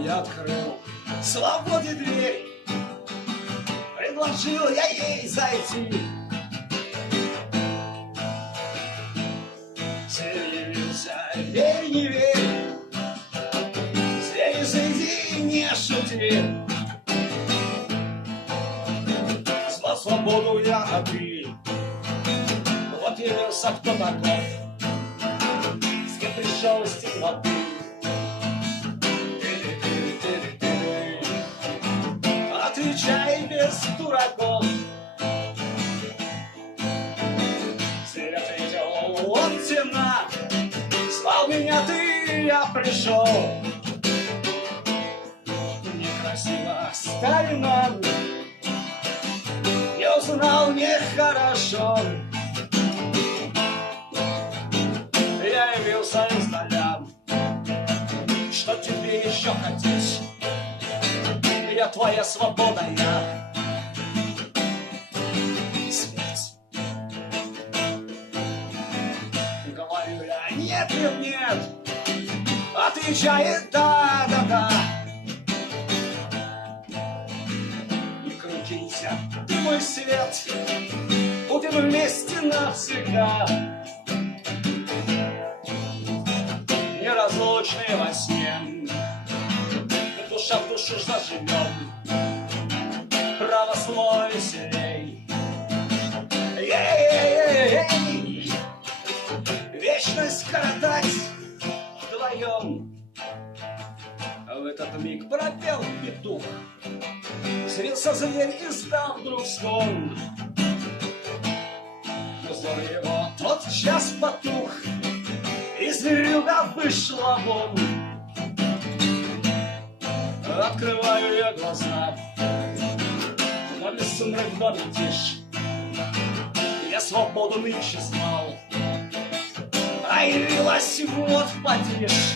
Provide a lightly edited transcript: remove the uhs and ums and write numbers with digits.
Я открыл свободе дверь, предложил я ей зайти. Заявился, верь, не верь, зайди, не шути. За свободу я отбил. Вот явился кто таков, с кем пришел из темноты. Отвечай без дураков. Зверь ответил, вот темна, звал меня ты, я пришел. Некрасиво, старина, не узнал нехорошо. Я явился издаля, что тебе еще хотеть? Я твоя свобода, я смерть. Говорю я, нет, нет, нет. Отвечает, да, да, да. Не крутись, ты мой свет, будем вместе навсегда. Неразлучные во сне, душа в душу заживем, право свой силей. Ей-ей-ей-ей, вечность коротать вдвоем. В этот миг пропел петух, взвился зверь и стал вдруг стон. Взор его тотчас потух, и зверюга вышла вон. Открываю я глаза, в доме сумрак, в доме тишь. Я свободу нынче знал, а явилась вот потишь.